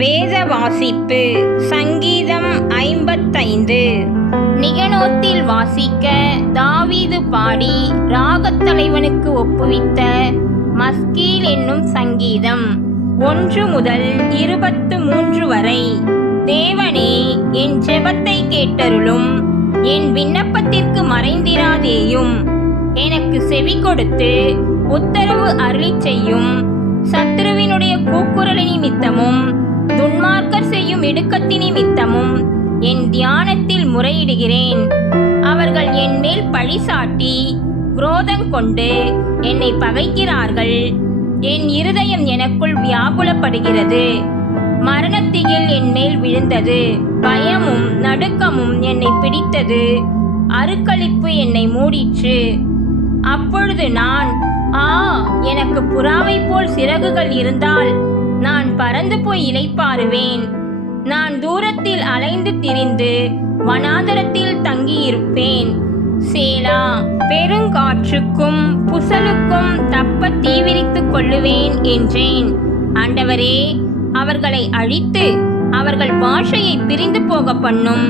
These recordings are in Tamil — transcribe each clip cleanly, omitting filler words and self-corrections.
வேத வாசிப்பு சங்கீதம் 55. நிகனோத்தில் வாசிக்க தாவீது பாடி ராகத்தலைவனுக்கு ஒப்புவித்த மஸ்கீல் என்னும் சங்கீதம் 1 முதல் 23 வரை. தேவனே, என் ஜெபத்தை கேட்டருளும், என் விண்ணப்பத்திற்கு மறைந்திராதேயும். எனக்கு செவி கொடுத்து உத்தரவு அருளிச் செய்யும். சத்துருவினுடைய கூக்குரல் நிமித்தமும் துன்மார்க்கர் செய்யும் இடுக்கத்தின் நிமித்தமும் என் தியானத்தில் முறையிடுகிறேன். அவர்கள் என் மேல் பழி சாட்டி குரோதம் கொண்டு என்னை பகைக்கிறார்கள். என் இருதயம் எனக்குள் வியாகுலப்படுகிறது. மரணத்திகில் என் மேல் விழுந்தது. பயமும் நடுக்கமும் என்னை பிடித்தது. அருக்களிப்பு என்னை மூடிற்று. அப்பொழுது நான், எனக்கு புறாவை போல் சிறகுகள் இருந்தால் நான் பறந்து போய் இளைப்பாறுவேன். நான் தூரத்தில் அலைந்து திரிந்து வனாந்தரத்தில் தங்கியிருப்பேன். சேலா. பெருங்காற்றுக்கும் புசலுக்கும் தப்ப தீவிரித்துக் கொள்ளுவேன் என்றேன். ஆண்டவரே, அவர்களை அழித்து அவர்கள் பாஷையை பிரிந்து போக பண்ணும்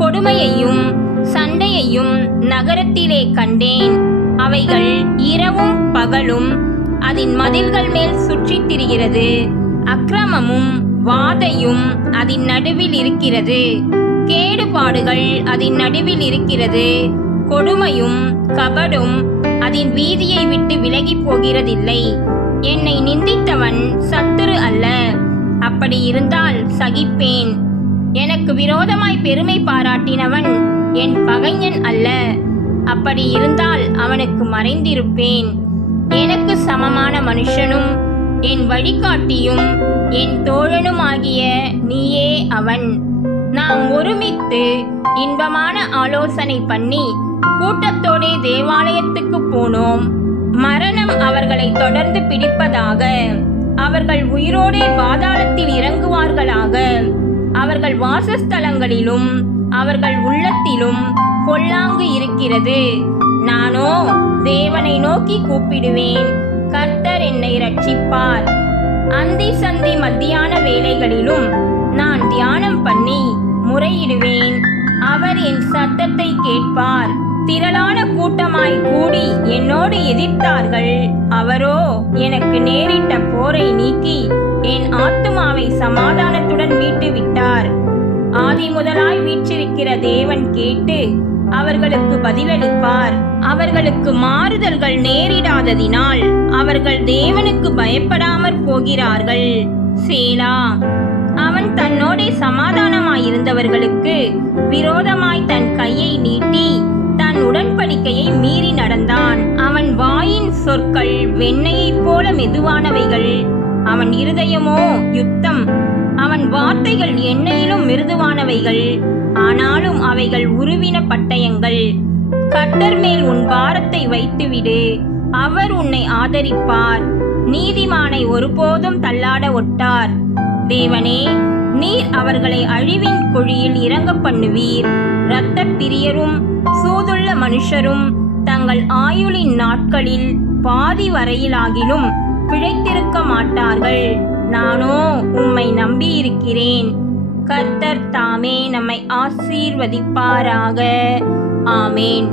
கொடுமையையும் சண்டையையும் நகரத்திலே கண்டேன். அவைகள் இரவும் பகலும் அதன் மதில்கள் மேல் சுற்றித் திரிகிறது. அக்கிரமமும் வாதையும் அதன் நடுவில் இருக்கிறது. கேடுபாடுகள் அதன் நடுவில் இருக்கிறது. கொடுமையும் கபடும் அதன் வீதியை விட்டு விலகி போகிறதில்லை. என்னை நிந்தித்தவன் சத்துரு அல்ல. அப்படி இருந்தால் சகிப்பேன். எனக்கு விரோதமாய் பெருமை பாராட்டினவன் என் பகைஞன் அல்ல. அப்படி இருந்தால் அவனுக்கு மறைந்திருப்பேன். எனக்கு சமமான மனுஷனும் என் வழிகாட்டியும் என் தோழனுமாகிய நீயே அவன். நாம் ஒருமித்து இன்பமான ஆலோசனை பண்ணி கூட்டத்தோடே தேவாலயத்துக்கு போனோம். மரணம் அவர்களை தொடர்ந்து பிடிப்பதாக. அவர்கள் உயிரோடே பாதாளத்தில் இறங்குவார்களாக. அவர்கள் வாசஸ்தலங்களிலும் அவர்கள் உள்ளத்திலும் பொல்லாங்கு இருக்கிறது. நானோ தேவனை நோக்கி கூப்பிடுவேன். கர்த்தர் என்னை ரட்சிப்பார். அந்தி சந்தி மத்தியான வேளைகளிலும் நான் தியானம் பண்ணி முறையிடுவேன். அவர் என் சத்தத்தை கேட்பார். திரளான கூட்டமாய் கூடி என்னோடு எதிர்த்தார்கள். அவரோ எனக்கு நேரிட்ட போரை நீக்கி என் ஆத்துமாவை சமாதானத்துடன் மீட்டு விட்டார். ஆதி முதலாய் வீற்றிருக்கிற தேவன் கேட்டு அவர்களுக்கு பதிலளிப்பார். அவர்களுக்கு மாறுதல்கள் நேரிடாததினால் அவர்கள் தேவனுக்கு பயப்படாமற் போகிறார்கள். சேலா. அவன் தன்னோடே சமாதானமாயிருந்தவர்களுக்கு விரோதமாய் தன் கையை நீட்டி தன் உடன்படிக்கையை மீறி நடந்தான். அவன் வாயின் சொற்கள் வெண்ணெயைப் போல மெதுவானவைகள். அவன் இருதயமோ யுத்தம். அவன் வார்த்தைகள் எண்ணெயிலும் மிருதுவானவைகள். ஆனாலும் அவைகள் உருவின பட்டயங்கள். கர்த்தர் மேல் உன் பாரத்தை வைத்துவிடு. அவர் உன்னை ஆதரிப்பார். நீதிமானை ஒருபோதும் தள்ளாட ஒட்டார். தேவனே, நீர் அவர்களை அழிவின் குழியில் இறங்க பண்ணுவீர். இரத்த பிரியரும் சூதுள்ள மனுஷரும் தங்கள் ஆயுளின் நாட்களில் பாதி வரையிலாகிலும் பிழைத்திருக்க மாட்டார்கள். நானோ உம்மை நம்பியிருக்கிறேன். கர்த்தர் தாமே நம்மை ஆசீர்வதிப்பாராக. ஆமேன்.